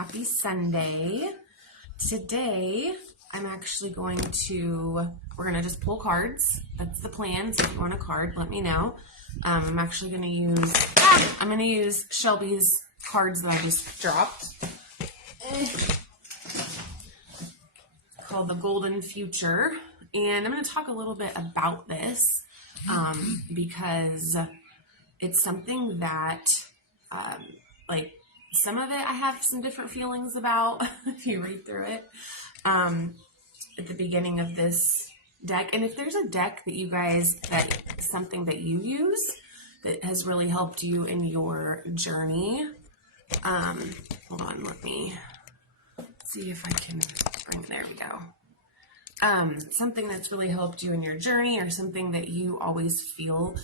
Happy Sunday. Today, I'm actually we're going to just pull cards. That's the plan. So if you want a card, let me know. I'm actually going to use Shelby's cards that I just dropped. Called the Golden Future. And I'm going to talk a little bit about this because it's something that, some of it I have some different feelings about if you read through it at the beginning of this deck. And if there's a deck that you guys, something that you use that has really helped you in your journey, hold on, let me see if I can there we go. Something that's really helped you in your journey, or something that you always feel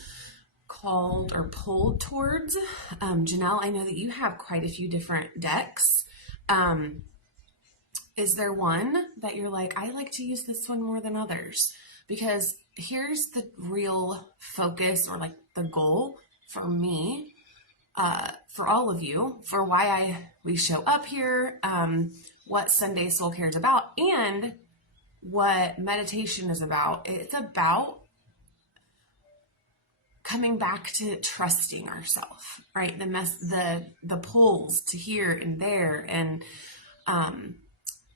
called or pulled towards. Janelle, I know that you have quite a few different decks. Is there one that you're like, I like to use this one more than others? Because here's the real focus, or the goal for me, for all of you, for why we show up here, what Sunday Soul Care is about, and what meditation is about. It's about coming back to trusting ourselves, right? The pulls to here and there, and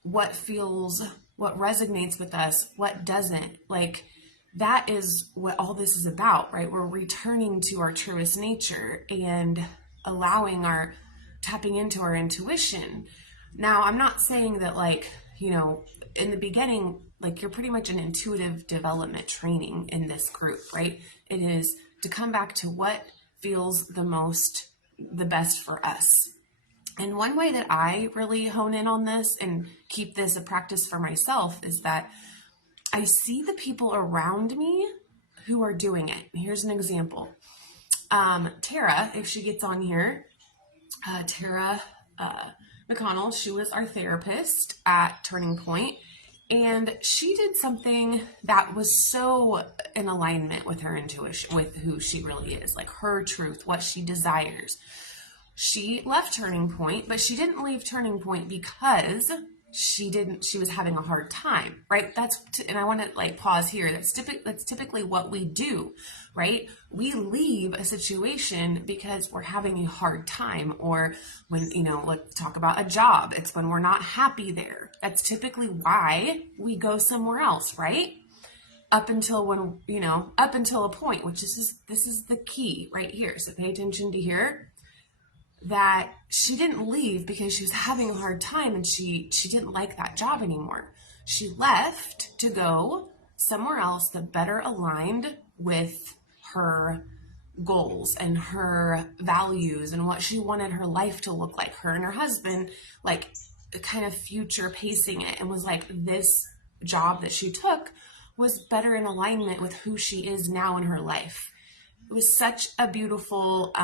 what resonates with us, what doesn't. That is what all this is about, right? We're returning to our truest nature and tapping into our intuition. Now, I'm not saying that in the beginning, you're pretty much an intuitive development training in this group, right? It is to come back to what feels the best for us. And one way that I really hone in on this and keep this a practice for myself is that I see the people around me who are doing it. Here's an example. Tara, if she gets on here, Tara McConnell, she was our therapist at Turning Point. And she did something that was so in alignment with her intuition, with who she really is, her truth, what she desires. She left Turning Point, but she didn't leave Turning Point because she was having a hard time, right? And I want to pause here. That's typically what we do, right? We leave a situation because we're having a hard time, or when, let's talk about a job. It's when we're not happy there. That's typically why we go somewhere else, right? Up until a point, which this is the key right here. So pay attention to here. That she didn't leave because she was having a hard time and she didn't like that job anymore. She left to go somewhere else that better aligned with her goals and her values and what she wanted her life to look like. Her and her husband, kind of future pacing it, and was this job that she took was better in alignment with who she is now in her life. It was such a beautiful,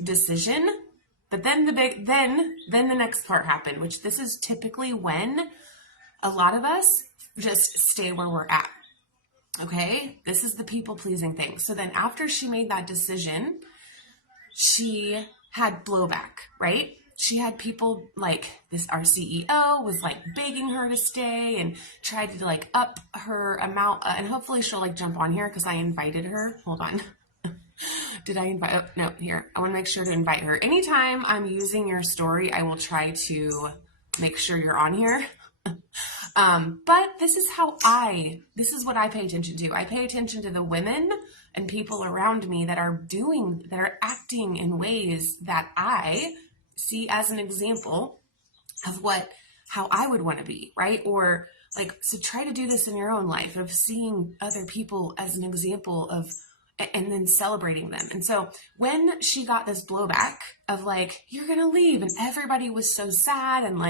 decision. But then the next part happened, which this is typically when a lot of us just stay where we're at. Okay. This is the people pleasing thing. So then after she made that decision, she had blowback, right? She had people our CEO was begging her to stay and tried to up her amount. And hopefully she'll jump on here because I invited her. Hold on. Did I invite? Oh, no, here. I want to make sure to invite her. Anytime I'm using your story, I will try to make sure you're on here. But this is what I pay attention to. I pay attention to the women and people around me that are acting in ways that I see as an example of how I would want to be, right? Or so try to do this in your own life, of seeing other people as an example of, and then celebrating them. And so when she got this blowback of you're going to leave, and everybody was so sad, and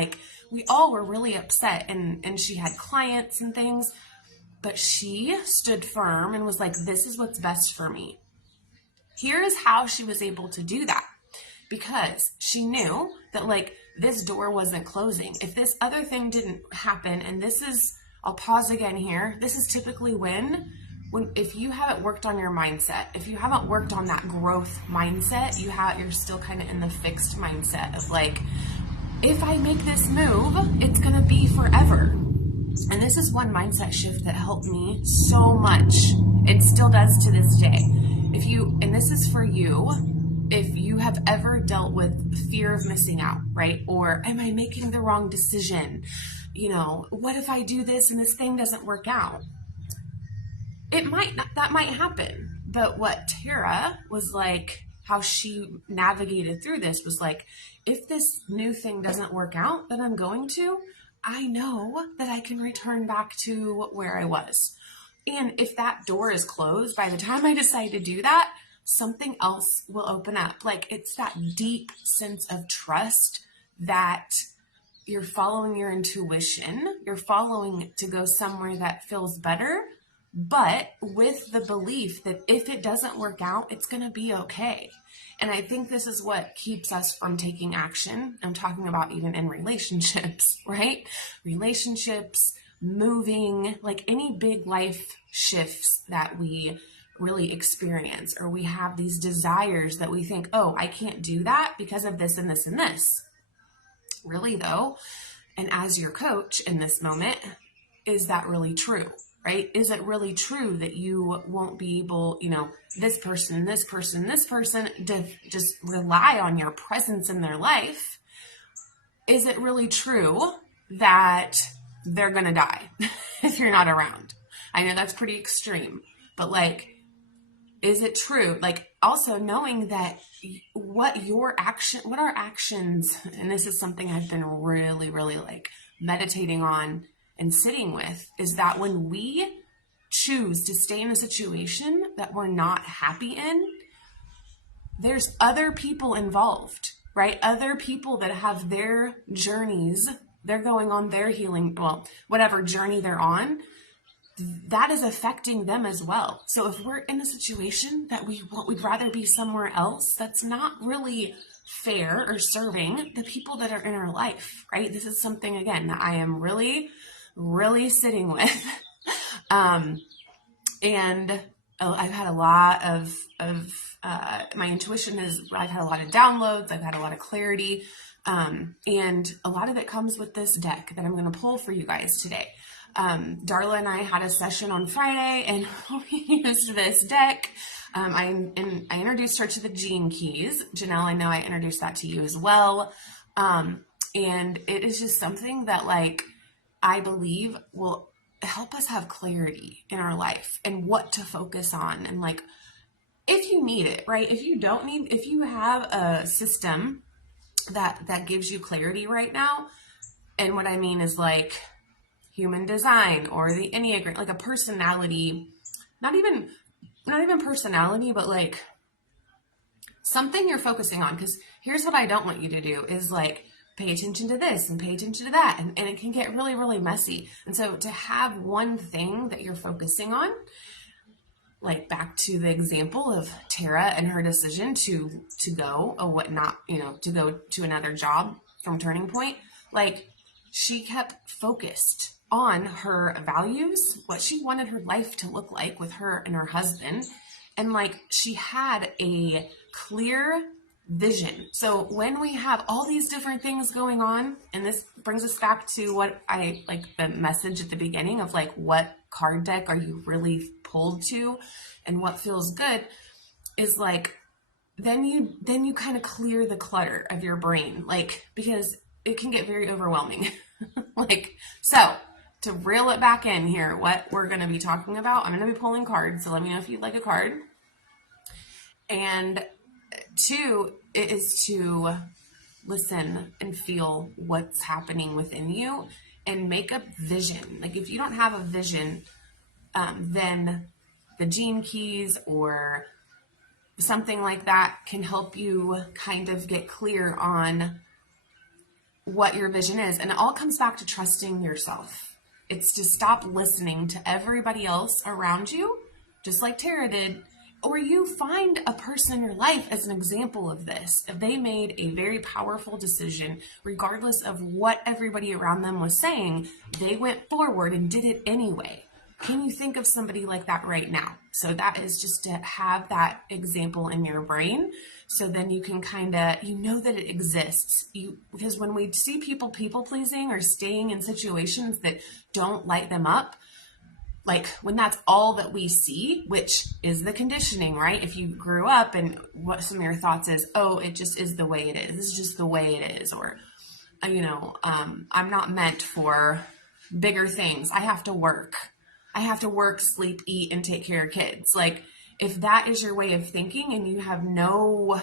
we all were really upset, and she had clients and things, but she stood firm and was this is what's best for me. Here is how she was able to do that, because she knew that this door wasn't closing. If this other thing didn't happen, and I'll pause again here. This is typically if you haven't worked on your mindset, if you haven't worked on that growth mindset, you're still kind of in the fixed mindset of if I make this move, it's going to be forever. And this is one mindset shift that helped me so much and still does to this day. And this is for you, if you have ever dealt with fear of missing out, right? Or am I making the wrong decision? What if I do this and this thing doesn't work out? That might happen. But what Tara was like, how she navigated through this was like, if this new thing doesn't work out that I'm going to, I know that I can return back to where I was. And if that door is closed, by the time I decide to do that, something else will open up. Like, it's that deep sense of trust that you're following your intuition, you're following to go somewhere that feels better, but with the belief that if it doesn't work out, it's going to be okay. And I think this is what keeps us from taking action. I'm talking about even in relationships, right? Relationships, moving, like any big life shifts that we really experience, or we have these desires that we think, oh, I can't do that because of this and this and this. Really though, and as your coach in this moment, is that really true? Right? Is it really true that you won't be able, this person, to just rely on your presence in their life? Is it really true that they're going to die if you're not around? I know that's pretty extreme, but like, is it true? Like, also knowing that what our actions, and this is something I've been really, really like meditating on and sitting with, is that when we choose to stay in a situation that we're not happy in, there's other people involved, right? Other people that have their journeys, they're going on their healing, whatever journey they're on, that is affecting them as well. So if we're in a situation that we'd rather be somewhere else, that's not really fair or serving the people that are in our life, right? This is something, again, that I am really, really sitting with. And I've had a lot of my intuition I've had a lot of downloads. I've had a lot of clarity. And a lot of it comes with this deck that I'm going to pull for you guys today. Darla and I had a session on Friday and we used this deck. I introduced her to the Gene Keys. Janelle, I know I introduced that to you as well. And it is just something that, like, I believe will help us have clarity in our life and what to focus on. And like, if you need it, right? If you have a system that gives you clarity right now, and what I mean is like human design or the Enneagram, like a personality, not even personality, but like something you're focusing on. Because here's what I don't want you to do is like pay attention to this and pay attention to that. And it can get really, really messy. And so to have one thing that you're focusing on, like back to the example of Tara and her decision to go to go to another job from Turning Point, like she kept focused on her values, what she wanted her life to look like with her and her husband. And like, she had a clear vision. So when we have all these different things going on, and this brings us back to what I like the message at the beginning of like, what card deck are you really pulled to and what feels good, is like, then you kind of clear the clutter of your brain, like, because it can get very overwhelming. Like, so to reel it back in here, what we're going to be talking about, I'm going to be pulling cards. So let me know if you'd like a card. And 2 is to listen and feel what's happening within you and make a vision. Like if you don't have a vision, then the Gene Keys or something like that can help you kind of get clear on what your vision is. And it all comes back to trusting yourself. It's to stop listening to everybody else around you, just like Tara did. Or you find a person in your life as an example of this. If they made a very powerful decision, regardless of what everybody around them was saying, they went forward and did it anyway. Can you think of somebody like that right now? So that is just to have that example in your brain So then you can kind of, you know that it exists. Because when we see people pleasing or staying in situations that don't light them up, like when that's all that we see, which is the conditioning, right? If you grew up and what some of your thoughts is, oh, it just is the way it is. This is just the way it is. Or, I'm not meant for bigger things. I have to work, sleep, eat, and take care of kids. Like if that is your way of thinking and you have no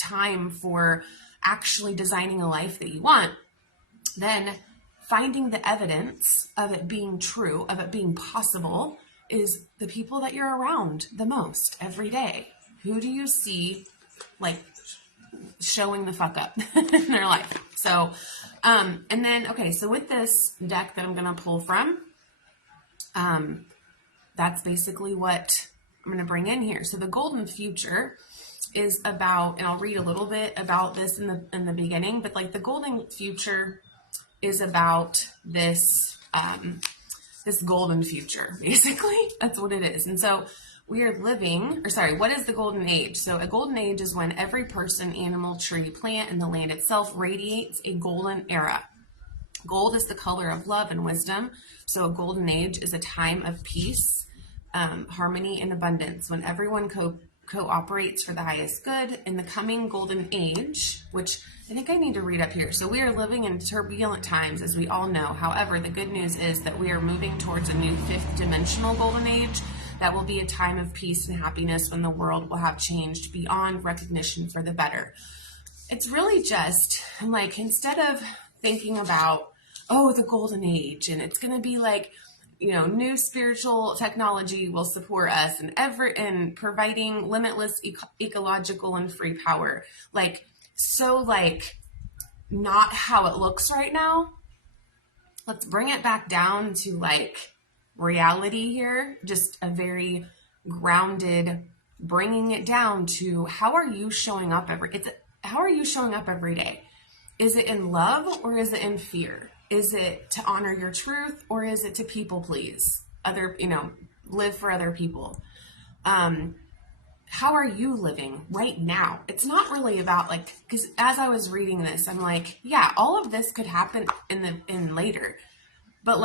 time for actually designing a life that you want, then finding the evidence of it being true, of it being possible, is the people that you're around the most every day. Who do you see like showing the fuck up in their life? So, and then, okay, so with this deck that I'm going to pull from, that's basically what I'm going to bring in here. So the golden future is about, and I'll read a little bit about this in the beginning, but like the golden future is about this, this golden future, basically. That's what it is. And so we are living, what is the golden age? So a golden age is when every person, animal, tree, plant, and the land itself radiates a golden era. Gold is the color of love and wisdom. So a golden age is a time of peace, harmony, and abundance, when everyone cooperates for the highest good. In the coming golden age, which I think I need to read up here. So we are living in turbulent times, as we all know. However, the good news is that we are moving towards a new fifth dimensional golden age that will be a time of peace and happiness, when the world will have changed beyond recognition for the better. It's really just like, instead of thinking about, oh, the golden age, and it's going to be like, new spiritual technology will support us, and providing limitless ecological and free power. Not how it looks right now. Let's bring it back down to reality here. Just a very grounded, bringing it down to how are you showing up every day? Is it in love or is it in fear? Is it to honor your truth or is it to people please? Live for other people. How are you living right now? It's not really about because as I was reading this, I'm like, yeah, all of this could happen in later, but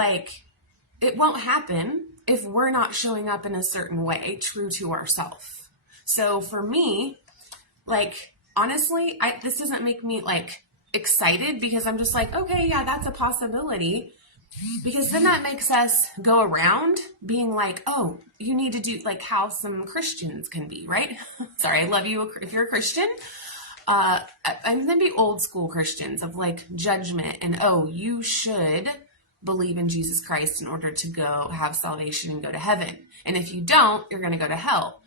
it won't happen if we're not showing up in a certain way, true to ourselves. So for me, honestly, this doesn't make me excited, because I'm just okay, yeah, that's a possibility. Because then that makes us go around being oh, you need to do how some Christians can be, right? Sorry, I love you if you're a Christian. I'm gonna be old school Christians of judgment and, oh, you should believe in Jesus Christ in order to go have salvation and go to heaven. And if you don't, you're gonna go to hell.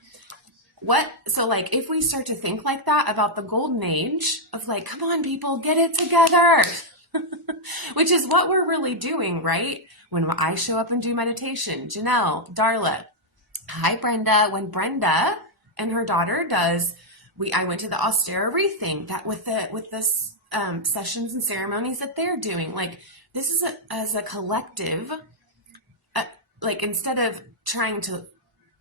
So if we start to think like that about the golden age of come on people, get it together. Which is what we're really doing, right? When I show up and do meditation, Janelle, Darla, hi Brenda. When Brenda and her daughter I went to the austere wreath thing that with this sessions and ceremonies that they're doing. This is as a collective, instead of trying to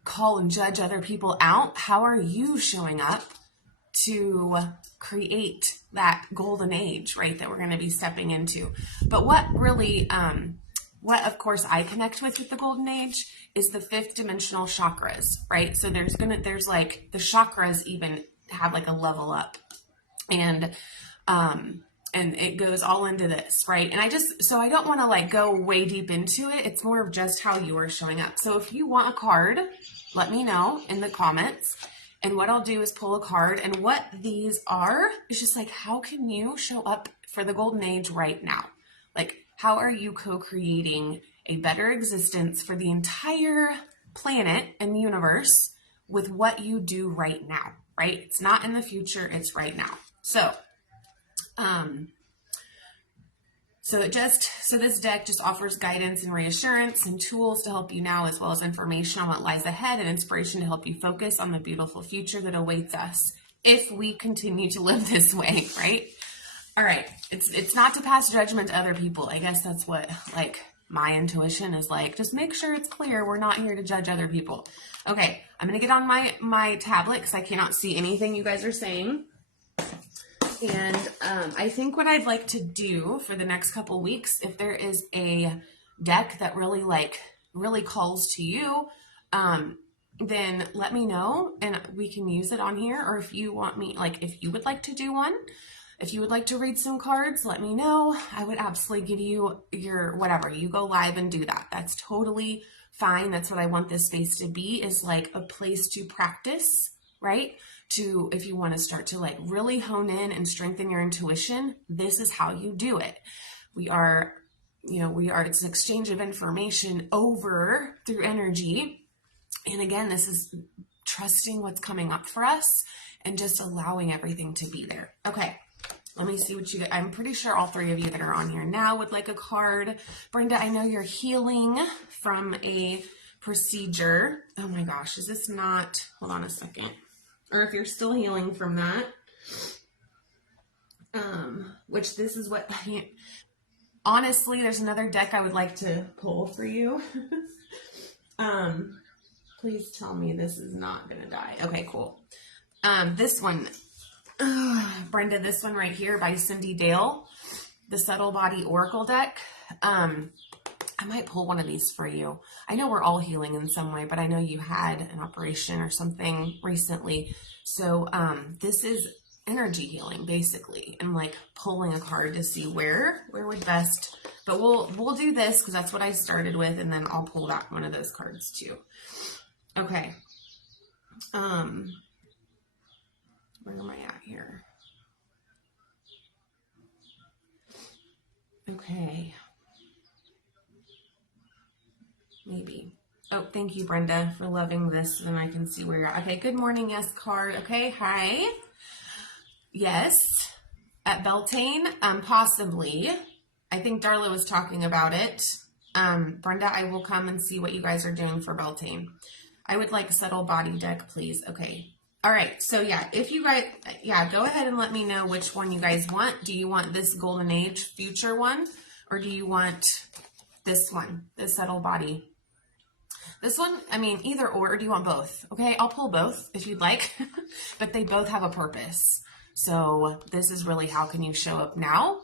call and judge other people out, how are you showing up to create that golden age, right, that we're going to be stepping into? But what really, what of course I connect with the golden age is the fifth dimensional chakras, right? So there's the chakras even have a level up, and it goes all into this, right? And I don't want to go way deep into it. It's more of just how you are showing up. So if you want a card, let me know in the comments. And what I'll do is pull a card, and what these are is just how can you show up for the golden age right now? How are you co-creating a better existence for the entire planet and universe with what you do right now, right? It's not in the future, it's right now. So this deck just offers guidance and reassurance and tools to help you now, as well as information on what lies ahead and inspiration to help you focus on the beautiful future that awaits us if we continue to live this way, right? All right. It's not to pass judgment to other people. I guess that's what my intuition is like, just make sure it's clear. We're not here to judge other people. Okay, I'm going to get on my tablet because I cannot see anything you guys are saying. And I think what I'd like to do for the next couple weeks, if there is a deck that really calls to you, then let me know and we can use it on here. Or if you want me, like if you would like to do one, if you would like to read some cards, let me know. I would absolutely give you your whatever. You go live and do that. That's totally fine. That's what I want this space to be, is like a place to practice, right? To, if you want to start to like really hone in and strengthen your intuition, this is how you do it. It's an exchange of information over through energy. And again, this is trusting what's coming up for us and just allowing everything to be there. Okay. Let me see what you get. I'm pretty sure all three of you that are on here now would like a card. Brenda, I know you're healing from a procedure. Oh my gosh, is this not, hold on a second. Or if you're still healing from that, which this is what, honestly, there's another deck I would like to pull for you. Please tell me this is not going to die. Okay, cool. This one, Brenda, this one right here by Cindy Dale, the Subtle Body Oracle deck. I might pull one of these for you. I know we're all healing in some way, but I know you had an operation or something recently. So this is energy healing, basically. I'm like pulling a card to see where would best, but we'll do this because that's what I started with, and then I'll pull that one of those cards too. Okay. Where am I at here? Okay. Maybe. Oh, thank you, Brenda, for loving this. Then I can see where you're at. Okay, good morning, yes, card. Okay, hi. Yes, at Beltane, possibly. I think Darla was talking about it. Brenda, I will come and see what you guys are doing for Beltane. I would like a Subtle Body deck, please. Okay. All right. So yeah, if you guys, go ahead and let me know which one you guys want. Do you want this Golden Age future one, or do you want this one, the Subtle Body? This one, I mean, either or do you want both? Okay, I'll pull both if you'd like, but they both have a purpose. So this is really how can you show up now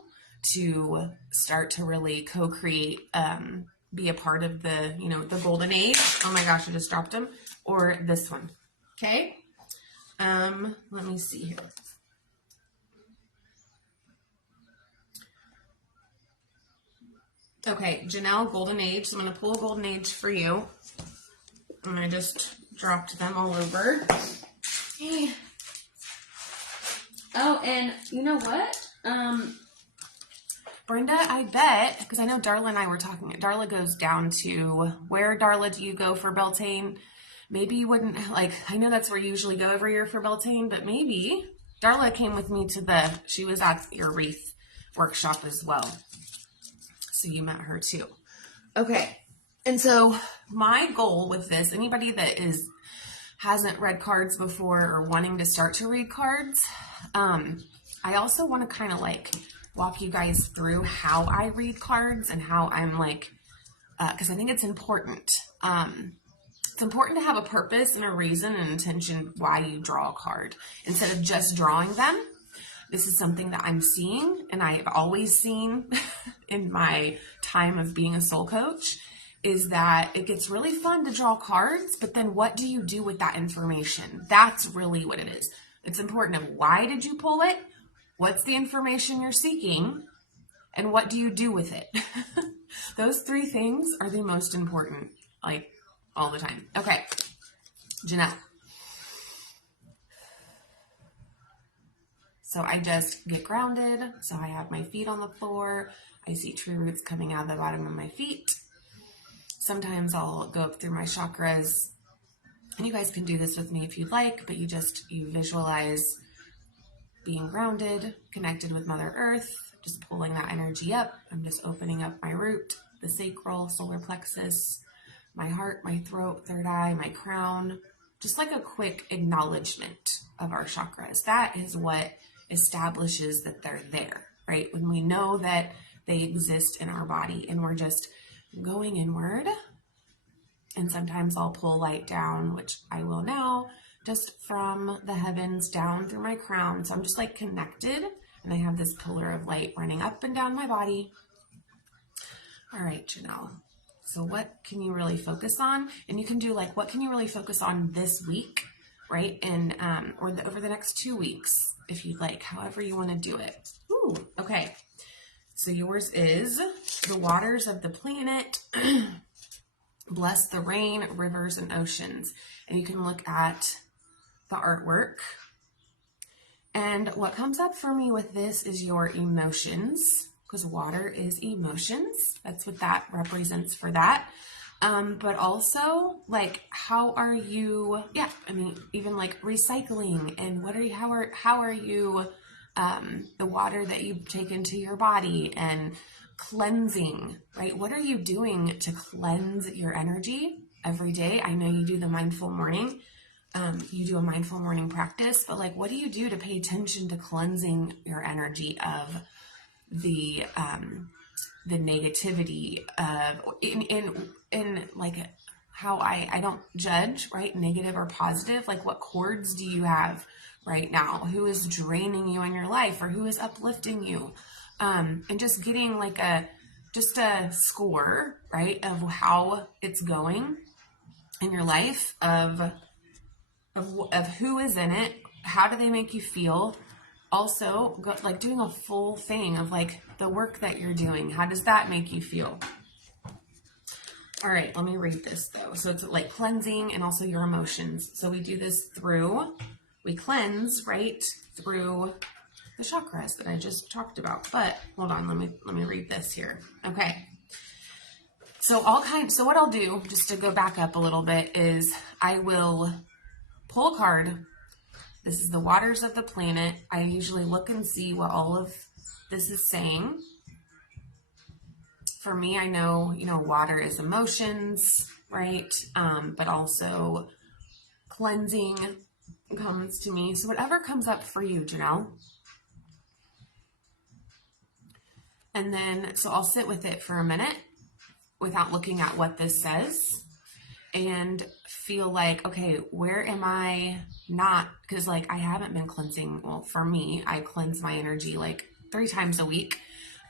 to start to really co-create, be a part of the, the Golden Age. Oh my gosh, I just dropped them. Or this one. Okay. Let me see here. Okay, Janelle, Golden Age. So I'm going to pull a Golden Age for you. And I just dropped them all over. Okay. Oh, and you know what? Brenda, I bet, because I know Darla and I were talking, Darla goes down to, where, Darla, do you go for Beltane? Maybe you wouldn't, I know that's where you usually go every year for Beltane, but maybe Darla came with me to she was at your wreath workshop as well. So you met her too. Okay. And so my goal with this, anybody that hasn't read cards before or wanting to start to read cards, I also want to kind of walk you guys through how I read cards and how I'm because I think it's important. It's important to have a purpose and a reason and intention why you draw a card instead of just drawing them. This is something that I'm seeing, and I've always seen in my time of being a soul coach, is that it gets really fun to draw cards, but then what do you do with that information? That's really what it is. It's important of why did you pull it? What's the information you're seeking? And what do you do with it? Those three things are the most important, all the time. Okay, Janelle. So I just get grounded. So I have my feet on the floor. I see tree roots coming out of the bottom of my feet. Sometimes I'll go up through my chakras. And you guys can do this with me if you'd like, but you visualize being grounded, connected with Mother Earth, just pulling that energy up. I'm just opening up my root, the sacral, solar plexus, my heart, my throat, third eye, my crown, just like a quick acknowledgement of our chakras. That is what establishes that they're there, right? When we know that they exist in our body and we're just going inward. And sometimes I'll pull light down, which I will now, just from the heavens down through my crown. So I'm just like connected, and I have this pillar of light running up and down my body. All right, Janelle. So what can you really focus on? And you can do like, what can you really focus on this week, right? And over the next 2 weeks, if you'd like, however you want to do it. Ooh, okay. So yours is the waters of the planet. Bless the rain, rivers, and oceans. And you can look at the artwork. And what comes up for me with this is your emotions, because water is emotions. That's what that represents for that. But also, like, how are you, even like recycling, and how are you, the water that you take into your body, and cleansing, right? What are you doing to cleanse your energy every day? I know you do the mindful morning. You do a mindful morning practice, but like, what do you do to pay attention to cleansing your energy of the negativity of in like how I don't judge, right? Negative or positive. Like, what cords do you have right now? Who is draining you in your life, or who is uplifting you? And just getting like a score, right, of how it's going in your life, of who is in it, how do they make you feel. Also, like doing a full thing of like the work that you're doing. How does that make you feel? All right, let me read this though. So it's like cleansing and also your emotions. So we do this we cleanse, right, through the chakras that I just talked about. But hold on, let me read this here. Okay. So what I'll do, just to go back up a little bit, is I will pull a card. This is the waters of the planet. I usually look and see what all of this is saying. For me, I know, water is emotions, right? But also cleansing comes to me. So whatever comes up for you, Janelle. And then, so I'll sit with it for a minute without looking at what this says, and feel like, okay, where am I not? Because like I haven't been cleansing. Well, for me, I cleanse my energy like 3 times a week,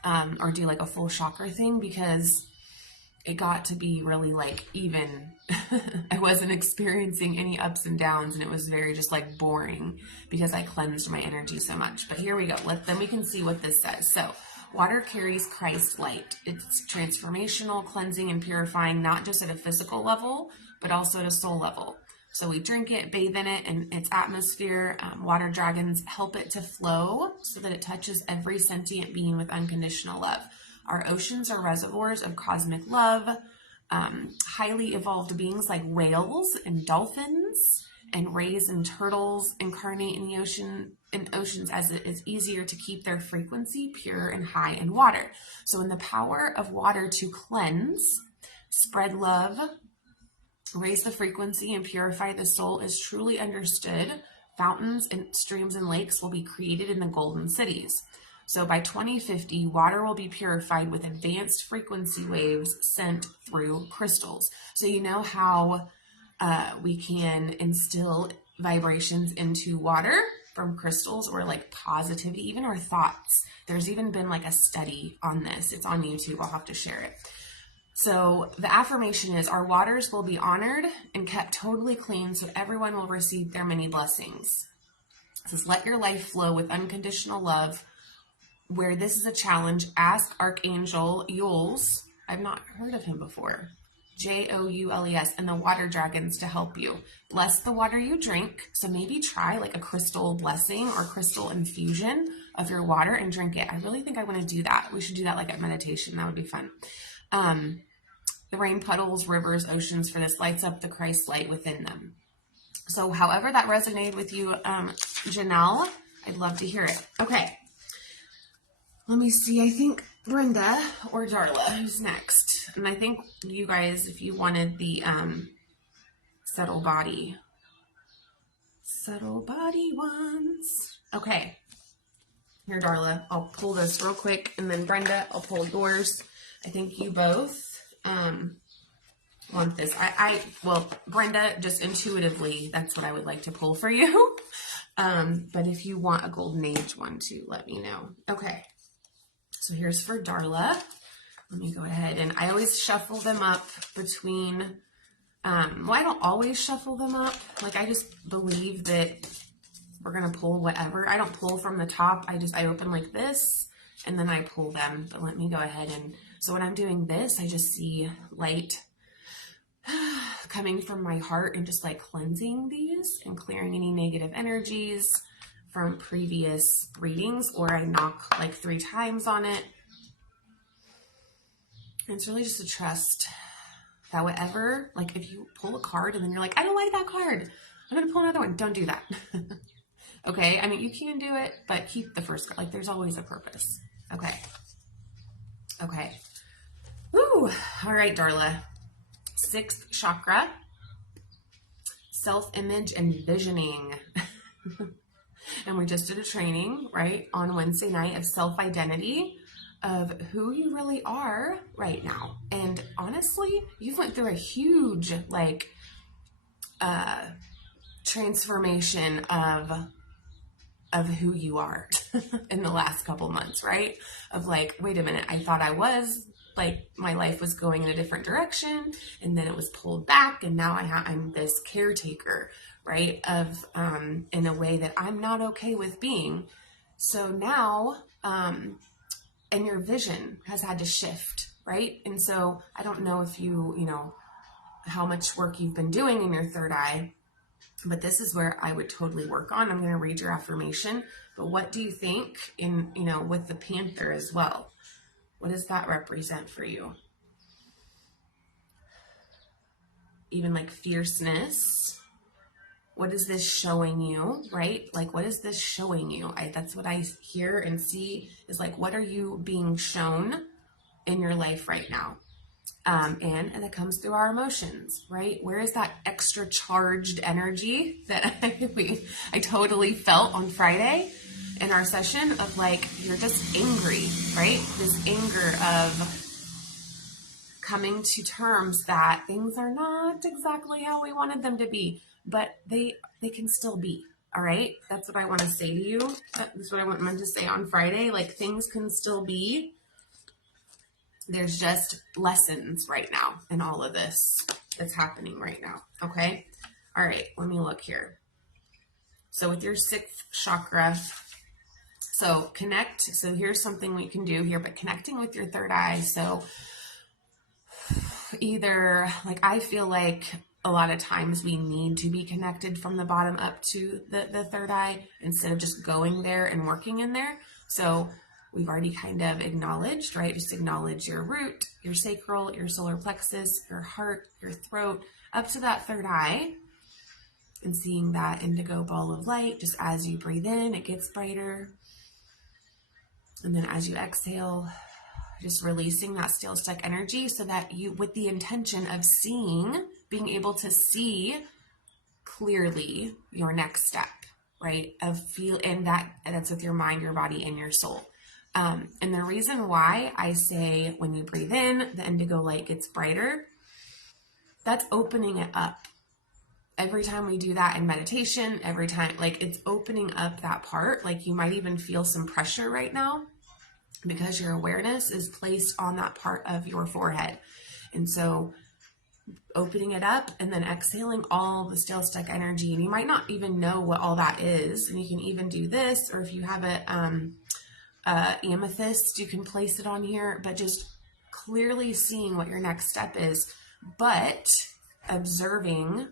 or do like a full chakra thing, because it got to be really like even. I wasn't experiencing any ups and downs, and it was very just like boring because I cleansed my energy so much. But here we go. Then we can see what this says. So water carries Christ light. It's transformational, cleansing, and purifying, not just at a physical level, but also at a soul level. So we drink it, bathe in it, and its atmosphere. Water dragons help it to flow so that it touches every sentient being with unconditional love. Our oceans are reservoirs of cosmic love. Highly evolved beings like whales and dolphins and rays and turtles incarnate in the oceans, as it is easier to keep their frequency pure and high in water. So in the power of water to cleanse, spread love, raise the frequency, and purify the soul is truly understood, fountains and streams and lakes will be created in the golden cities. So by 2050, water will be purified with advanced frequency waves sent through crystals. So you know how we can instill vibrations into water from crystals, or like positivity, even our thoughts. There's even been like a study on this. It's on YouTube. I'll have to share it. So the affirmation is, our waters will be honored and kept totally clean so everyone will receive their many blessings. It says, let your life flow with unconditional love. Where this is a challenge, ask Archangel Jules. I've not heard of him before. Joules, and the water dragons to help you. Bless the water you drink. So maybe try like a crystal blessing or crystal infusion of your water and drink it. I really think I want to do that. We should do that like at meditation. That would be fun. The rain puddles, rivers, oceans, for this lights up the Christ light within them. So however that resonated with you, Janelle, I'd love to hear it. Okay. Let me see. I think Brenda or Darla, who's next? And I think you guys, if you wanted the subtle body ones. Okay. Here, Darla, I'll pull this real quick, and then Brenda, I'll pull yours. I think you both want this. Well, Brenda, just intuitively, that's what I would like to pull for you. But if you want a golden age one too, let me know. Okay. So here's for Darla. Let me go ahead, and I always shuffle them up between, well, I don't always shuffle them up. Like, I just believe that we're going to pull whatever. I don't pull from the top. I open like this and then I pull them. But let me go ahead, and so when I'm doing this, I just see light coming from my heart and just like cleansing these and clearing any negative energies from previous readings, or I knock like 3 times on it. And it's really just a trust that whatever, like if you pull a card and then you're like, I don't like that card, I'm going to pull another one. Don't do that. Okay. I mean, you can do it, but keep the first card. Like, there's always a purpose. Okay. Okay. Woo. All right, Darla. 6th chakra, self-image and visioning. And we just did a training, right, on Wednesday night of self-identity, of who you really are right now. And honestly, you went through a huge, like, transformation of who you are in the last couple months, right? Of like, wait a minute, I thought I was, like, my life was going in a different direction, and then it was pulled back, and now I'm this caretaker, right, of in a way that I'm not okay with being. So now, and your vision has had to shift, right? And so I don't know if you know, how much work you've been doing in your third eye, but this is where I would totally work on. I'm going to read your affirmation, but what do you think in, you know, with the Panther as well? What does that represent for you? Even like fierceness. What is this showing you, right? Like, what is this showing you? That's what I hear and see is like, what are you being shown in your life right now? And that comes through our emotions, right? Where is that extra charged energy that I totally felt on Friday in our session of like, you're just angry, right? This anger of coming to terms that things are not exactly how we wanted them to be, but they can still be. All right. That's what I want to say to you. That's what I meant to say on Friday. Like, things can still be. There's just lessons right now in all of this that's happening right now. Okay. All right. Let me look here. So with your 6th chakra, so connect. So here's something we can do here, but connecting with your third eye. So either, like, I feel like a lot of times we need to be connected from the bottom up to the third eye instead of just going there and working in there. So we've already kind of acknowledged, right? Just acknowledge your root, your sacral, your solar plexus, your heart, your throat, up to that third eye, and seeing that indigo ball of light. Just as you breathe in, it gets brighter. And then as you exhale, just releasing that steel stuck energy so that you, with the intention of seeing, being able to see clearly your next step, right? Of feel, and that's with your mind, your body, and your soul. And the reason why I say when you breathe in, the indigo light gets brighter, that's opening it up. Every time we do that in meditation, every time, like, it's opening up that part. Like, you might even feel some pressure right now because your awareness is placed on that part of your forehead. And so opening it up and then exhaling all the steel stuck energy. And you might not even know what all that is. And you can even do this, or if you have a amethyst, you can place it on here, but just clearly seeing what your next step is, but observing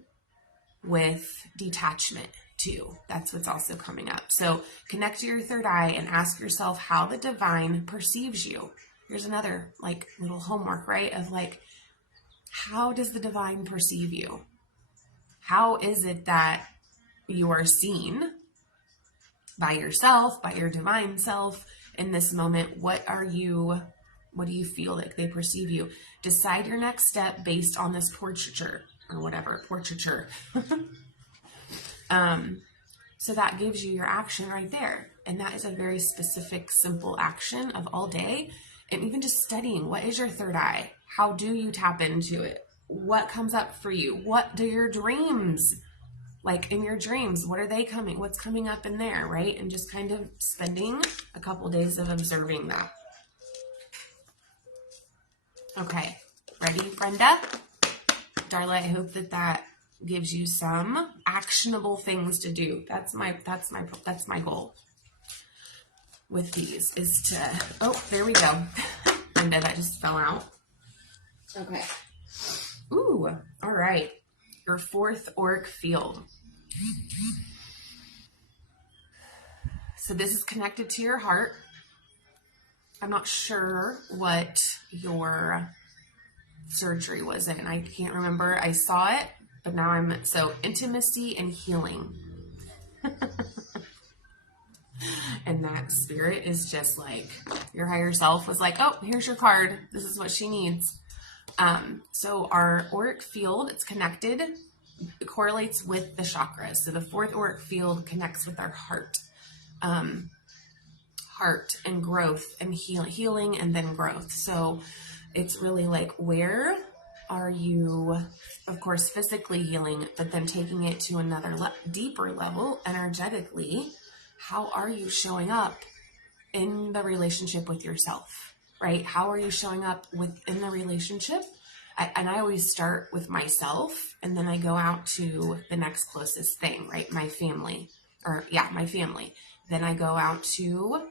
with detachment too. That's what's also coming up. So connect to your third eye and ask yourself how the divine perceives you. Here's another, like, little homework, right? Of like, how does the divine perceive you? How is it that you are seen by yourself, by your divine self in this moment? What do you feel like they perceive you? Decide your next step based on this portraiture or whatever, portraiture. So that gives you your action right there. And that is a very specific, simple action of all day. And even just studying, what is your third eye? How do you tap into it? What comes up for you? What do your dreams, like in your dreams, what are they coming? What's coming up in there, right? And just kind of spending a couple days of observing that. Okay, ready, Brenda? Darla, I hope that gives you some actionable things to do. That's my goal with these, is to, oh, there we go. Brenda, that just fell out. Okay. Ooh, all right. Your fourth auric field. So this is connected to your heart. I'm not sure what your surgery was in. I can't remember. I saw it, but now so intimacy and healing. And that spirit is just like, your higher self was like, oh, here's your card. This is what she needs. So our auric field, it's connected, it correlates with the chakras. So the fourth auric field connects with our heart. Heart and growth and healing and then growth. So it's really like, where are you, of course, physically healing, but then taking it to another deeper level energetically? How are you showing up in the relationship with yourself, right? How are you showing up within the relationship? And I always start with myself, and then I go out to the next closest thing, right? My family. Then I go out to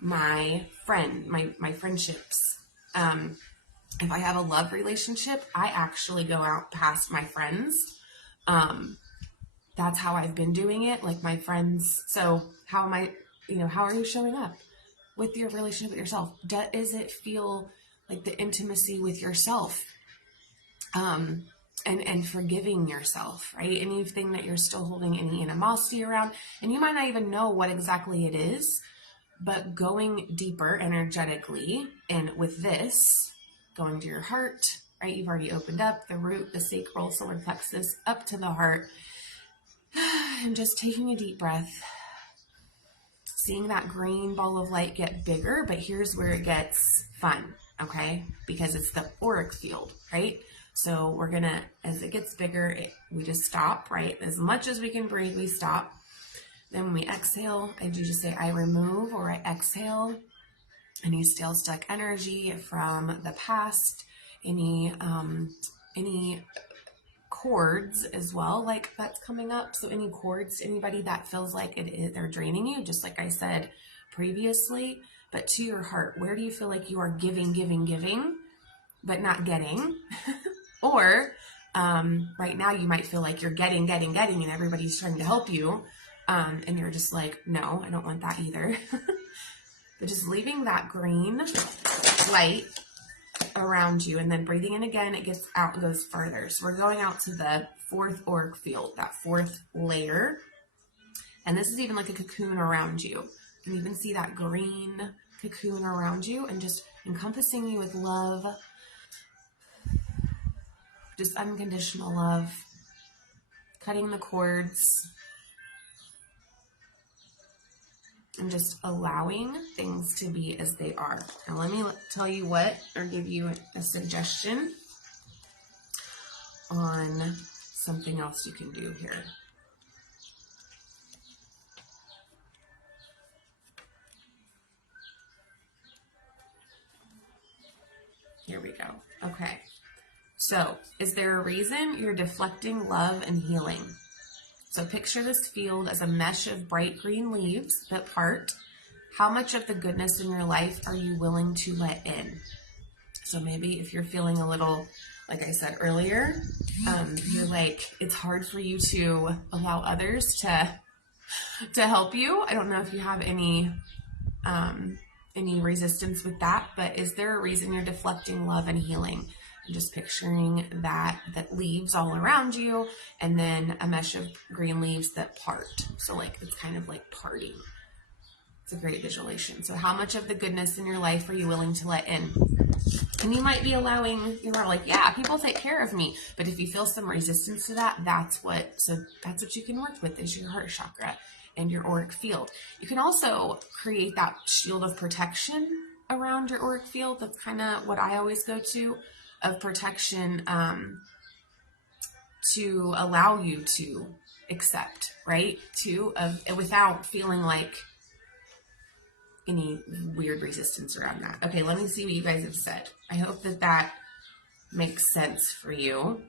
my friend, my friendships. If I have a love relationship, I actually go out past my friends. That's how I've been doing it, like my friends. So how are you showing up with your relationship with yourself? Does it feel like the intimacy with yourself? And forgiving yourself, right? Anything that you're still holding any animosity around, and you might not even know what exactly it is, but going deeper energetically, and with this, going to your heart, right? You've already opened up the root, the sacral, solar plexus, up to the heart, and just taking a deep breath, seeing that green ball of light get bigger, but here's where it gets fun, okay? Because it's the auric field, right? So we're gonna, as it gets bigger, we just stop, right? As much as we can breathe, we stop. Then when we exhale, I do just say, I remove, or I exhale any still stuck energy from the past, any cords as well, like that's coming up. So any cords, anybody that feels like they're draining you, just like I said previously, but to your heart, where do you feel like you are giving, but not getting? Or right now you might feel like you're getting, and everybody's trying to help you. And you're just like, no, I don't want that either. But just leaving that green light around you, and then breathing in again, it gets out and goes further. So we're going out to the fourth auric field, that fourth layer. And this is even like a cocoon around you. You can even see that green cocoon around you, and just encompassing you with love. Just unconditional love, cutting the cords, and just allowing things to be as they are. Now let me tell you or give you a suggestion on something else you can do here. Here we go. Okay. So, is there a reason you're deflecting love and healing? So picture this field as a mesh of bright green leaves that part. How much of the goodness in your life are you willing to let in? So maybe if you're feeling a little, like I said earlier, you're like, it's hard for you to allow others to help you. I don't know if you have any resistance with that, but is there a reason you're deflecting love and healing? Just picturing that leaves all around you, and then a mesh of green leaves that part. So like, it's kind of like parting. It's a great visualization. So how much of the goodness in your life are you willing to let in? And you might be allowing, like, yeah, people take care of me. But if you feel some resistance to that, that's what you can work with, is your heart chakra and your auric field. You can also create that shield of protection around your auric field. That's kind of what I always go to. of protection to allow you to accept, right? Without feeling like any weird resistance around that. Okay, let me see what you guys have said. I hope that makes sense for you.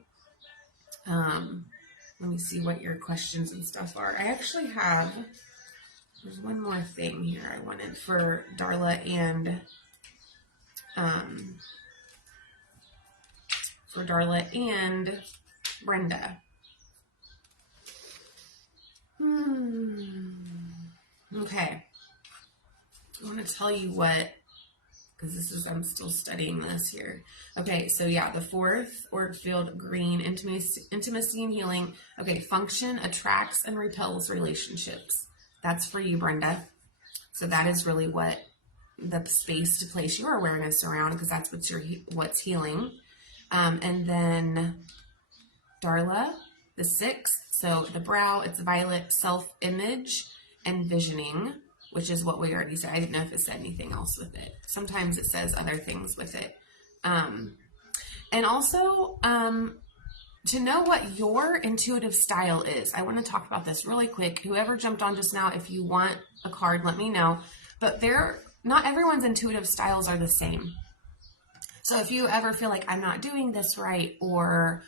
Let me see what your questions and stuff are. I actually have, there's one more thing here I wanted for Darla and Brenda. Okay. I want to tell you what, because I'm still studying this here. Okay, so yeah, the fourth org field, green, intimacy and healing. Okay, function attracts and repels relationships. That's for you, Brenda. So that is really what the space to place your awareness around, because that's what's healing. And then Darla, the sixth. So the brow, it's violet, self-image and visioning, which is what we already said. I didn't know if it said anything else with it. Sometimes it says other things with it. And also, to know what your intuitive style is. I want to talk about this really quick. Whoever jumped on just now, if you want a card, let me know. But not everyone's intuitive styles are the same. So if you ever feel like I'm not doing this right, or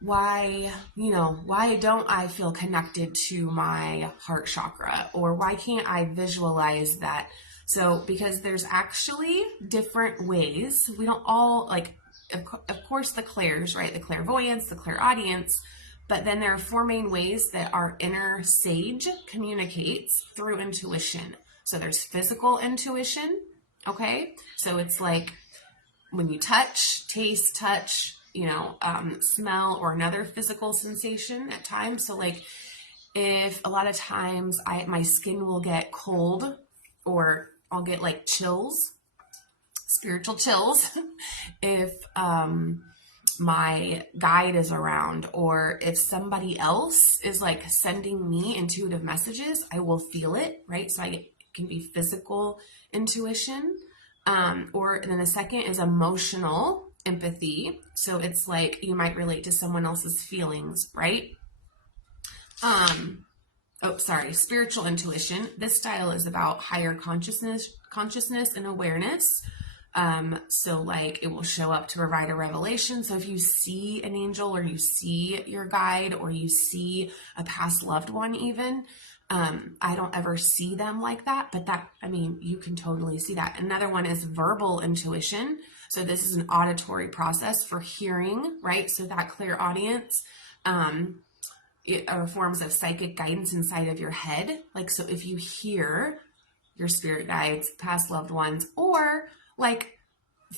why don't I feel connected to my heart chakra, or why can't I visualize that? So because there's actually different ways. We don't all, like, of course the clairs, right? The clairvoyance, the clairaudience, but then there are four main ways that our inner sage communicates through intuition. So there's physical intuition, okay? So it's like when you taste, touch, smell, or another physical sensation at times. So like if a lot of times my skin will get cold, or I'll get like chills, spiritual chills, if my guide is around, or if somebody else is like sending me intuitive messages, I will feel it, right? So it can be physical intuition. Or then the second is emotional empathy. So it's like you might relate to someone else's feelings, right? Spiritual intuition. This style is about higher consciousness and awareness. So like it will show up to provide a revelation. So if you see an angel, or you see your guide, or you see a past loved one even, I don't ever see them like that, but you can totally see that. Another one is verbal intuition. So this is an auditory process for hearing, right? So that clairaudience, it are forms of psychic guidance inside of your head. Like, so if you hear your spirit guides, past loved ones, or like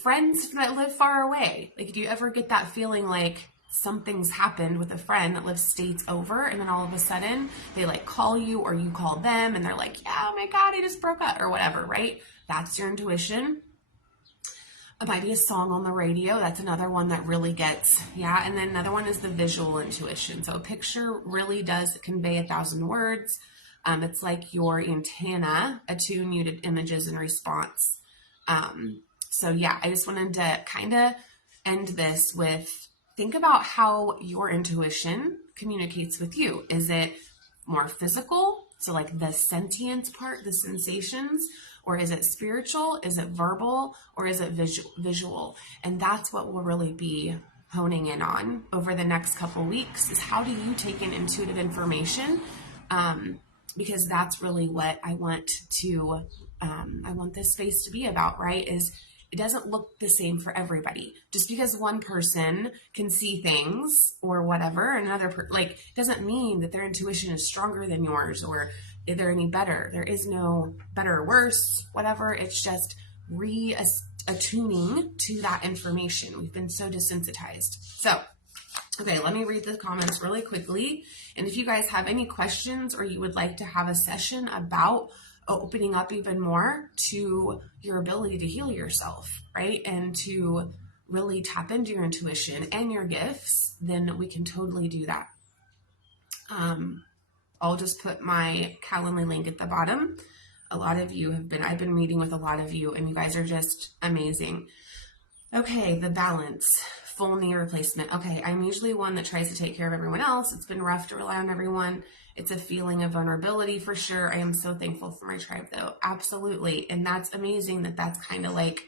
friends that live far away, like, do you ever get that feeling like something's happened with a friend that lives states over, and then all of a sudden they like call you, or you call them, and they're like, yeah, oh my God, I just broke up, or whatever, right? That's your intuition. It might be a song on the radio. That's another one that really gets, yeah. And then another one is the visual intuition. So a picture really does convey 1,000 words. It's like your antenna attune you to images and response. So yeah, I just wanted to kind of end this with, think about how your intuition communicates with you. Is it more physical? So like the sentience part, the sensations, or is it spiritual? Is it verbal? Or is it visual? And that's what we'll really be honing in on over the next couple weeks, is how do you take in intuitive information? Because that's really what I want this space to be about, right? Is it doesn't look the same for everybody. Just because one person can see things or whatever, another doesn't mean that their intuition is stronger than yours, or they're any better. There is no better or worse, whatever. It's just attuning to that information. We've been so desensitized. So, okay, let me read the comments really quickly. And if you guys have any questions, or you would like to have a session about opening up even more to your ability to heal yourself, right? And to really tap into your intuition and your gifts, then we can totally do that. I'll just put my Calendly link at the bottom. A lot of you I've been meeting with a lot of you, and you guys are just amazing. Okay, the balance. Full knee replacement. Okay, I'm usually one that tries to take care of everyone else. It's been rough to rely on everyone. It's a feeling of vulnerability for sure. I am so thankful for my tribe though. Absolutely. And that's amazing that that's kind of like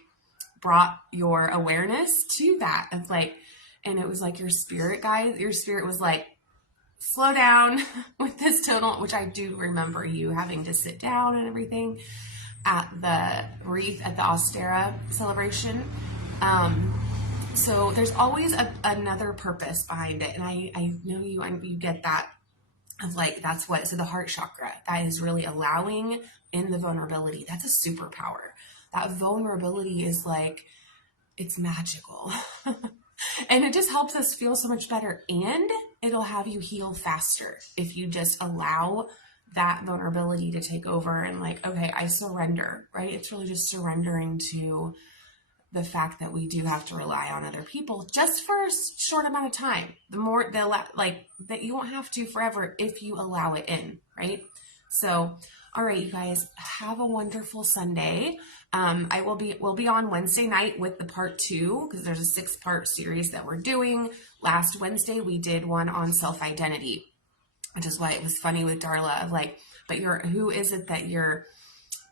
brought your awareness to that of like, and it was like your spirit guide, your spirit was like, slow down with this tonal, which I do remember you having to sit down and everything at the wreath at the Austera celebration. So there's always another purpose behind it. And I know you get that of like, that's what, so the heart chakra, that is really allowing in the vulnerability. That's a superpower. That vulnerability is like, it's magical. And it just helps us feel so much better, and it'll have you heal faster if you just allow that vulnerability to take over and like, okay, I surrender, right? It's really just surrendering to the fact that we do have to rely on other people just for a short amount of time. The more they'll like that, you won't have to forever if you allow it in, right? So, all right, you guys, have a wonderful Sunday. We'll be on Wednesday night with the part 2 because there's a 6-part series that we're doing. Last Wednesday we did one on self-identity, which is why it was funny with Darla of like, but who is it that you're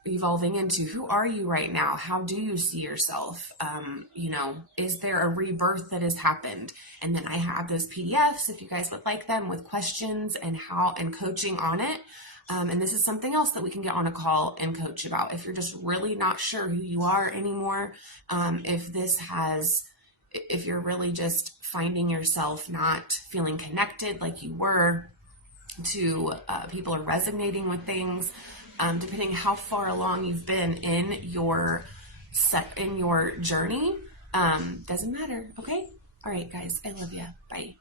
evolving into? Who are you right now? How do you see yourself? Is there a rebirth that has happened? And then I have those PDFs if you guys would like them with questions and coaching on it. And this is something else that we can get on a call and coach about. If you're just really not sure who you are anymore, if you're really just finding yourself not feeling connected like you were to people are resonating with things, depending how far along you've been in your journey, doesn't matter. Okay. All right, guys, I love you. Bye.